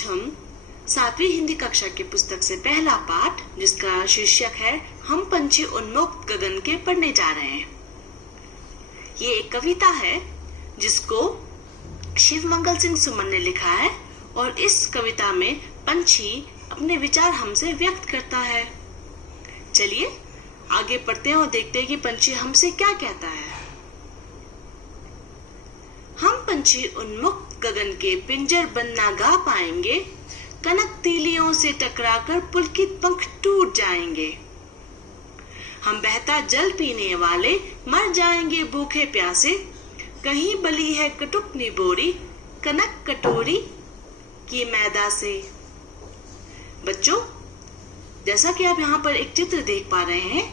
आज हम 7वीं हिंदी कक्षा की पुस्तक से पहला पाठ, जिसका शीर्षक है हम पंछी उन्मुक्त गगन के, पढ़ने जा रहे हैं। ये एक कविता है जिसको शिवमंगल सिंह सुमन ने लिखा है और इस कविता में पंछी अपने विचार हमसे व्यक्त करता है। चलिए आगे पढ़ते हैं और देखते हैं कि पंछी हमसे क्या कहता है। हम पंछी उन्मुक्त गगन के पिंजर बंद ना गा पाएंगे, कनक तीलियों से टकराकर पुलकित पंख टूट जाएंगे। हम बहता जल पीने वाले मर जाएंगे भूखे प्यासे, कहीं बली है कटुक निबोरी कनक कटोरी की मैदा से। बच्चों, जैसा कि आप यहाँ पर एक चित्र देख पा रहे हैं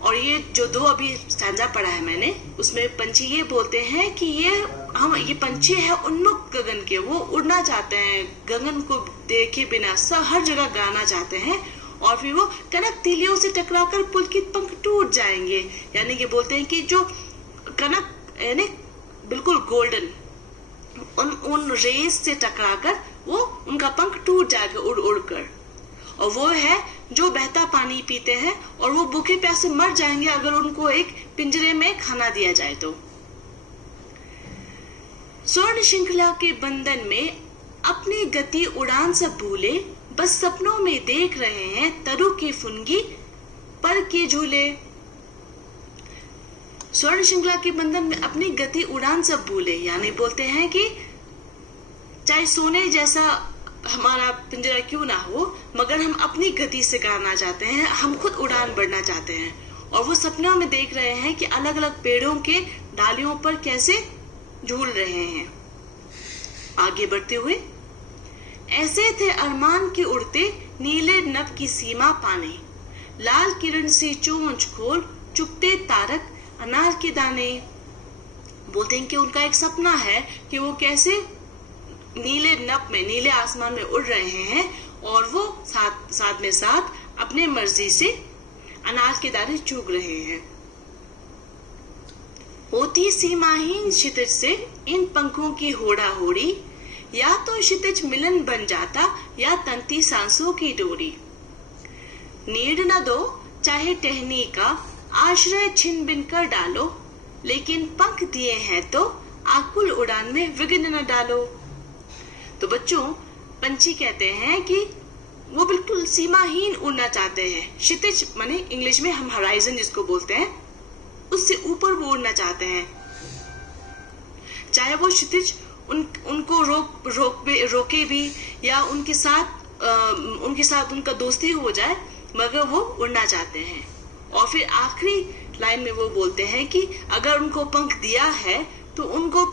और ये जो दो अभी स्टैंजा पढ़ा है मैंने, उसमें पंछी ये बोलते हैं कि ये पंछी है उन्मुक्त गगन के, वो उड़ना चाहते हैं, गगन को देखे बिना सब हर जगह गाना चाहते हैं और फिर वो कनक तीलियों से टकराकर पुलकित पंख टूट जाएंगे। यानी कि बोलते हैं कि जो कनक यानी बिल्कुल गोल्डन उन रेस से टकराकर वो उनका पंख टूट जाएगा उड़ उड़ कर, और वो है जो बहता पानी पीते हैं और वो भूखे प्यासे मर जाएंगे अगर उनको एक पिंजरे में खाना दिया जाए तो। स्वर्ण श्रृंखला के बंधन में अपनी गति उड़ान सब भूले, बस सपनों में देख रहे हैं तरु की फुनगी पर के झूले। स्वर्ण श्रृंखला के बंधन में अपनी गति उड़ान सब भूले, यानी बोलते हैं कि चाहे सोने जैसा हमारा पिंजरा क्यों ना हो, मगर हम अपनी गति से गाना चाहते हैं, हम खुद उड़ान बढ़ना चाहते हैं। और वो सपनों में देख रहे हैं कि अलग अलग पेड़ों के डालियों पर कैसे झूल रहे हैं। आगे बढ़ते हुए, ऐसे थे अरमान के उड़ते नीले नभ की सीमा पाने, लाल किरण से चोंच खोल चुपते तारक अनार के दाने। बोलते हैं कि उनका एक सपना है कि वो कैसे नीले नभ में, नीले आसमान में उड़ रहे हैं और वो साथ में साथ अपने मर्जी से अनार के दाने चुग रहे हैं। होती सीमाहीन क्षितिज से इन पंखों की होड़ा होड़ी, या तो क्षितिज मिलन बन जाता या तंती सांसों की डोरी। नीड न दो चाहे टहनी का आश्रय छिन बिन कर डालो, लेकिन पंख दिए हैं तो आकुल उड़ान में विघ्न न डालो। तो बच्चों, पंछी कहते हैं कि वो बिल्कुल सीमाहीन उड़ना चाहते हैं। क्षितिज माने इंग्लिश में हम हराइजन जिसको बोलते हैं, उससे ऊपर वो उड़ना चाहते हैं। चाहे वो क्षितिज उनको रोके भी या उनके साथ उनका दोस्ती हो जाए, मगर वो उड़ना चाहते हैं। और फिर आखिरी लाइन में वो बोलते हैं कि अगर उनको पंख दिया है तो उनको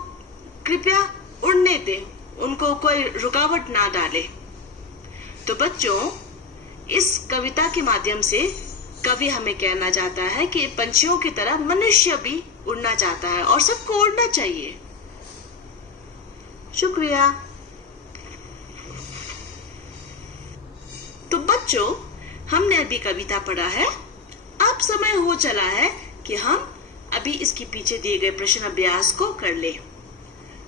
कृपया उड़ने दे, उनको कोई रुकावट ना डाले। तो बच्चों, इस कविता के माध्यम से कवि हमें कहना चाहता है कि पंछियों की तरह मनुष्य भी उड़ना चाहता है और सबको उड़ना चाहिए। शुक्रिया। तो बच्चों, हमने अभी कविता पढ़ा है। अब समय हो चला है कि हम अभी इसके पीछे दिए गए प्रश्न अभ्यास को कर ले।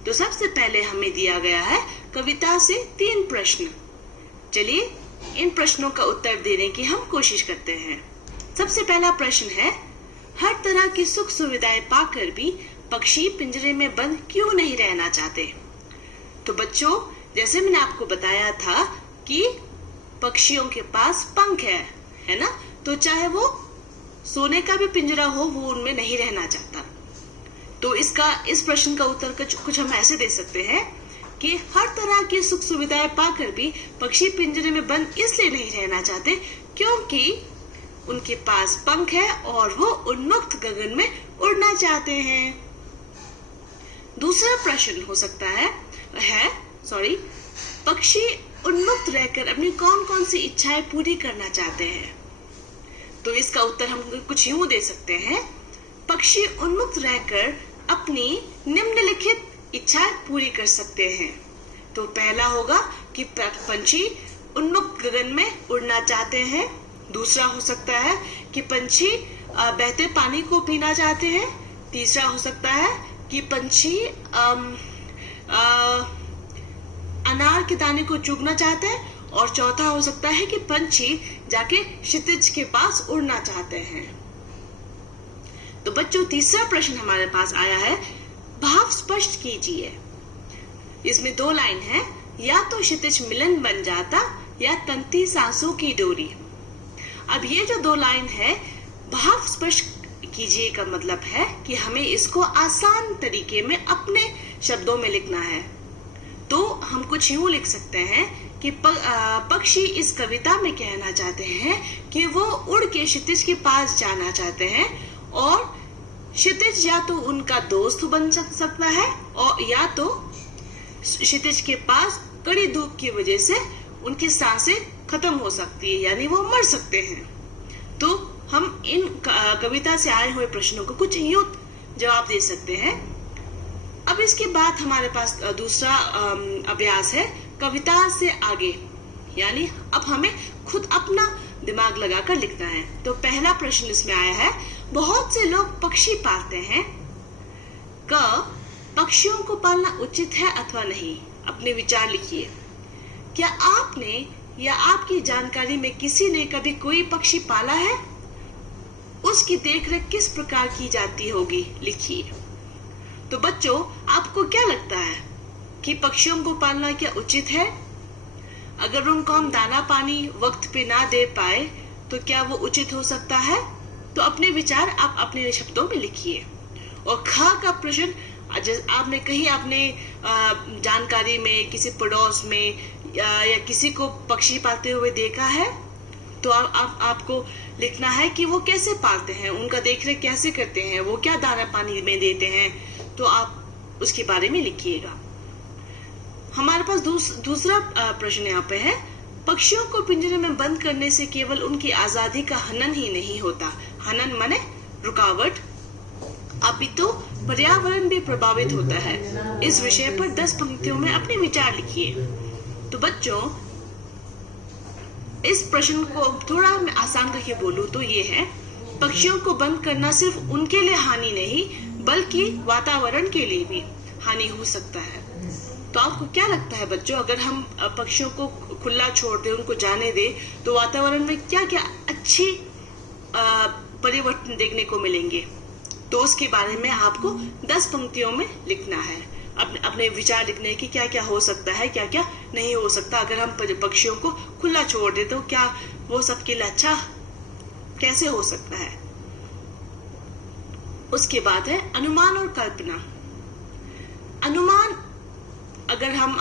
तो सबसे पहले हमें दिया गया है कविता से 3 प्रश्न। चलिए इन प्रश्नों का उत्तर देने की हम कोशिश करते हैं। सबसे पहला प्रश्न है, हर तरह की सुख सुविधाएं पाकर भी पक्षी पिंजरे में बंद क्यों नहीं रहना चाहते? तो बच्चों, जैसे मैंने आपको बताया था कि पक्षियों के पास पंख है ना, तो चाहे वो सोने का भी पिंजरा हो, वो उनमें नहीं रहना चाहता। तो इस प्रश्न का उत्तर कुछ हम ऐसे दे सकते हैं कि हर तरह की सुख सुविधाएं पाकर भी पक्षी पिंजरे में बंद इसलिए नहीं रहना चाहते क्योंकि उनके पास पंख है और वो उन्मुक्त गगन में उड़ना चाहते हैं। दूसरा प्रश्न हो सकता है पक्षी उन्मुक्त रहकर अपनी कौन कौन सी इच्छाएं पूरी करना चाहते हैं? तो इसका उत्तर हम कुछ यूं दे सकते हैं, पक्षी उन्मुक्त रहकर अपनी निम्नलिखित इच्छाएं पूरी कर सकते हैं। तो पहला होगा कि पंछी उन्मुक्त गगन में उड़ना चाहते हैं। दूसरा हो सकता है कि पंछी बहते पानी को पीना चाहते हैं। तीसरा हो सकता है कि पंछी अनार के दाने को चुगना चाहते हैं, और चौथा हो सकता है कि पंछी जाके क्षितिज के पास उड़ना चाहते हैं। तो बच्चों, तीसरा प्रश्न हमारे पास आया है, भाव स्पष्ट कीजिए। इसमें 2 लाइन है, या तो क्षितिज मिलन बन जाता या तंती सांसों की डोरी। अब ये जो 2 लाइन है, भाव स्पष्ट कीजिए का मतलब है कि हमें इसको आसान तरीके में अपने शब्दों में लिखना है। तो हम कुछ यूं लिख सकते हैं कि पक्षी इस कविता में कहना चाहते हैं कि वो उड़ के क्षितिज के पास जाना चाहते हैं, और क्षितिज या तो उनका दोस्त बन सकता है, और या तो क्षितिज के पास कड़ी धूप की वजह से उनकी सांसें खत्म हो सकती है, यानी वो मर सकते हैं। तो हम इन कविता से आए हुए प्रश्नों को कुछ यूं जवाब दे सकते हैं। अब इसके बाद हमारे पास दूसरा अभ्यास है, कविता से आगे, यानी अब हमें खुद अपना दिमाग लगाकर लिखना है। तो पहला प्रश्न इसमें आया है, बहुत से लोग पक्षी पालते हैं, पक्षियों को पालना उचित है अथवा नहीं? अपने विचार लिखिए। क्या आपने या आपकी जानकारी में किसी ने कभी कोई पक्षी पाला है? उसकी देखरेख किस प्रकार की जाती होगी? लिखिए। तो बच्चों, आपको क्या लगता है कि पक्षियों को पालना क्या उचित है? अगर उनको हम दाना पानी वक्त पे ना दे पाए तो क्या वो उचित हो सकता है? तो अपने विचार आप अपने शब्दों में लिखिए। और ख का प्रश्न, आपने कहीं अपने जानकारी में, किसी पड़ोस में या किसी को पक्षी पालते हुए देखा है? तो आपको लिखना है कि वो कैसे पालते हैं, उनका देखरेख कैसे करते हैं, वो क्या दाना पानी में देते हैं, तो आप उसके बारे में लिखिएगा। हमारे पास दूसरा प्रश्न यहाँ पे है, पक्षियों को पिंजरे में बंद करने से केवल उनकी आजादी का हनन ही नहीं होता, हनन माने रुकावट, अपितु पर्यावरण भी प्रभावित होता है। इस विषय पर 10 पंक्तियों में अपने विचार लिखिए। तो बच्चों, इस प्रश्न को थोड़ा मैं आसान करके बोलूं तो ये है, पक्षियों को बंद करना सिर्फ उनके लिए हानि नहीं बल्कि वातावरण के लिए भी हानि हो सकता है। तो आपको क्या लगता है बच्चों, अगर हम पक्षियों को खुला छोड़ दें, उनको जाने दें, तो वातावरण में क्या क्या अच्छी परिवर्तन देखने को मिलेंगे? तो उसके बारे में आपको 10 पंक्तियों में लिखना है। अपने विचार लिखने की क्या क्या हो सकता है, क्या क्या नहीं हो सकता। अगर हम पक्षियों को खुला छोड़ दे तो क्या वो सबके लिए अच्छा कैसे हो सकता है? उसके बाद है अनुमान और कल्पना। अनुमान अगर हम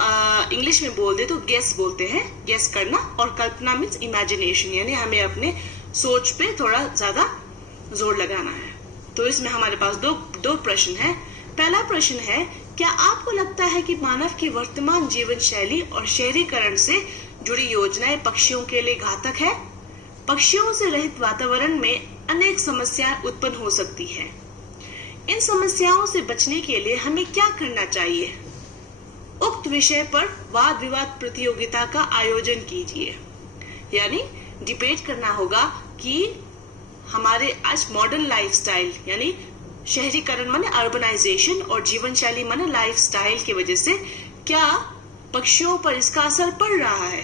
इंग्लिश में बोल दे तो गेस बोलते हैं, गेस करना, और कल्पना मीन्स इमेजिनेशन, यानी हमें अपने सोच पे थोड़ा ज्यादा जोर लगाना है। तो इसमें हमारे पास दो प्रश्न है। पहला प्रश्न है, क्या आपको लगता है कि मानव की वर्तमान जीवन शैली और शहरीकरण से जुड़ी योजनाएं पक्षियों के लिए घातक है? पक्षियों से रहित वातावरण में अनेक समस्याएं उत्पन्न हो सकती है। इन समस्याओं से बचने के लिए हमें क्या करना चाहिए? उक्त विषय पर वाद विवाद प्रतियोगिता का आयोजन कीजिए, यानी डिबेट करना होगा कि हमारे आज मॉडर्न लाइफस्टाइल यानी शहरीकरण माने अर्बनाइजेशन और जीवन शैली माने लाइफस्टाइल की वजह से क्या पक्षियों पर इसका असर पड़ रहा है।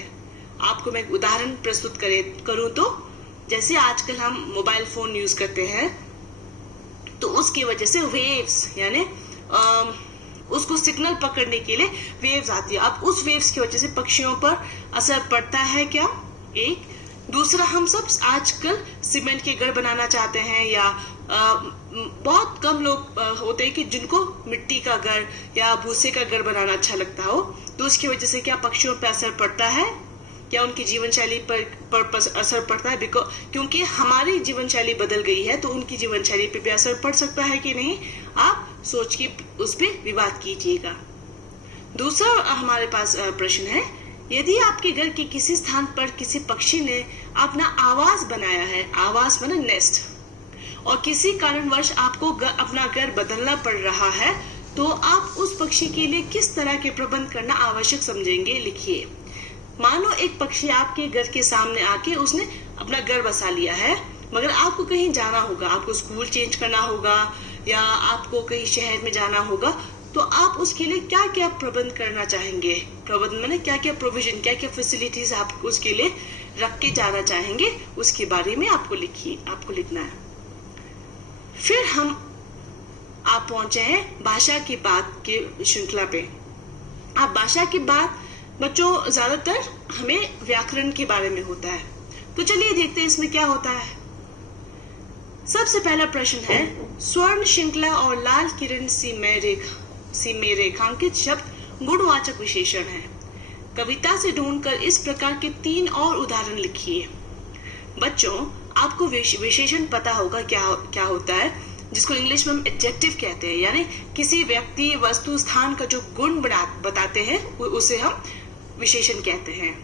आपको मैं उदाहरण प्रस्तुत करूं तो जैसे आजकल हम मोबाइल फोन यूज करते हैं, तो उसकी वजह से वेव्स यानी उसको सिग्नल पकड़ने के लिए वेव्स आती है। अब उस वेव्स की वजह से पक्षियों पर असर पड़ता है क्या? एक दूसरा, हम सब आजकल सीमेंट के घर बनाना चाहते हैं, या बहुत कम लोग होते हैं कि जिनको मिट्टी का घर या भूसे का घर बनाना अच्छा लगता हो, तो उसकी वजह से क्या पक्षियों पर असर पड़ता है? क्या उनकी जीवन शैली पर असर पड़ता है? क्योंकि हमारी जीवन शैली बदल गई है, तो उनकी जीवन शैली पे भी असर पड़ सकता है कि नहीं? आप सोच के उस पर विवाद कीजिएगा। दूसरा हमारे पास प्रश्न है, यदि आपके घर के किसी स्थान पर किसी पक्षी ने अपना आवास बनाया है, आवास माने नेस्ट, और किसी कारणवश आपको अपना घर बदलना पड़ रहा है, तो आप उस पक्षी के लिए किस तरह के प्रबंध करना आवश्यक समझेंगे? लिखिए। मानो एक पक्षी आपके घर के सामने आके उसने अपना घर बसा लिया है, मगर आपको कहीं जाना होगा, आपको स्कूल चेंज करना होगा या आपको कहीं शहर में जाना होगा, तो आप उसके लिए क्या क्या प्रबंध करना चाहेंगे? प्रबंध मैंने क्या क्या प्रोविजन, क्या क्या फैसिलिटीज आप उसके लिए रख के जाना चाहेंगे, उसके बारे में आपको लिखना है। फिर आप पहुंचे हैं भाषा की बात के श्रृंखला पे। आप भाषा की बात बच्चों ज्यादातर हमें व्याकरण के बारे में होता है, तो चलिए देखते हैं इसमें क्या होता है। सबसे पहला प्रश्न है, स्वर्ण श्रृंखला और लाल किरण सी में रेखांकित शब्द गुणवाचक विशेषण है। कविता से ढूंढकर इस प्रकार के 3 और उदाहरण लिखिए। बच्चों आपको विशेषण पता होगा क्या होता है, जिसको इंग्लिश में हम एडजेक्टिव कहते हैं, यानी किसी व्यक्ति, वस्तु, स्थान का जो गुण बताते हैं उसे हम विशेषण कहते हैं।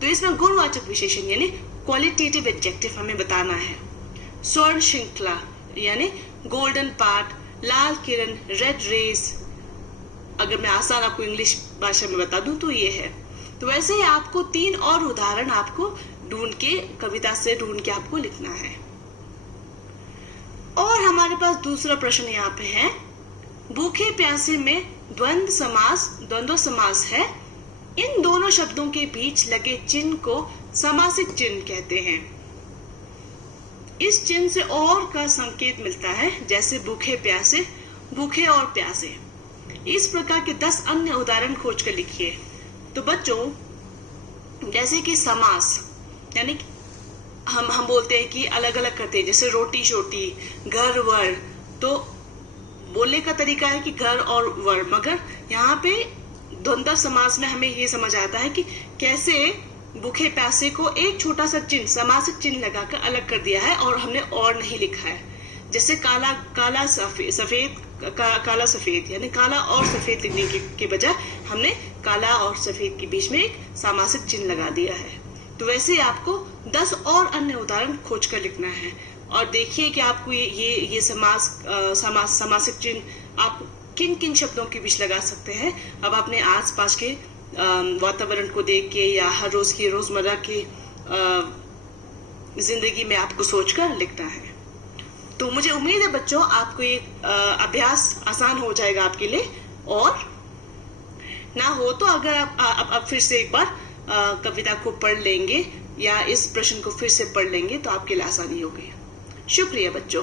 तो इसमें गुणवाचक विशेषण यानी क्वालिटेटिव एडजेक्टिव हमें बताना है। स्वर्ण श्रृंखला यानी गोल्डन पार्ट, लाल किरण रेड रेस, अगर मैं आसान आपको इंग्लिश भाषा में बता दूं तो ये है। तो वैसे ही आपको 3 और उदाहरण आपको कविता से ढूंढ के आपको लिखना है। और हमारे पास दूसरा प्रश्न यहाँ पे है, भूखे प्यासे में द्वंद्व समास है। इन दोनों शब्दों के बीच लगे चिन्ह को समासिक चिन्ह कहते हैं। इस चिन्ह से और का संकेत मिलता है, जैसे भूखे प्यासे, भूखे और प्यासे। इस प्रकार के 10 अन्य उदाहरण खोज कर लिखिए। तो बच्चों जैसे कि समास यानी हम बोलते हैं कि अलग अलग करते हैं, जैसे रोटी शोटी, घर वर, तो बोलने का तरीका है कि घर और वर, मगर यहाँ पे द्वंद्व समास में हमें ये समझ आता है कि कैसे भूखे प्यासे को एक छोटा सा चिन्ह, समासिक चिन्ह लगाकर अलग कर दिया है और हमने और नहीं लिखा है। जैसे काला सफेद यानी काला और सफेद लिखने के बजाय हमने काला और सफेद के बीच में एक समासिक चिन्ह लगा दिया है। तो वैसे आपको 10 और अन्य उदाहरण खोज कर लिखना है। और देखिए कि आपको ये समासिक चिन्ह आप किन किन शब्दों के बीच लगा सकते हैं। अब अपने आसपास के वातावरण को देख के या हर रोज की रोजमर्रा की जिंदगी में आपको सोचकर लिखना है। तो मुझे उम्मीद है बच्चों आपको ये अभ्यास आसान हो जाएगा आपके लिए, और ना हो तो अगर आप फिर से एक बार कविता को पढ़ लेंगे या इस प्रश्न को फिर से पढ़ लेंगे तो आपके लिए आसानी होगी। शुक्रिया बच्चों।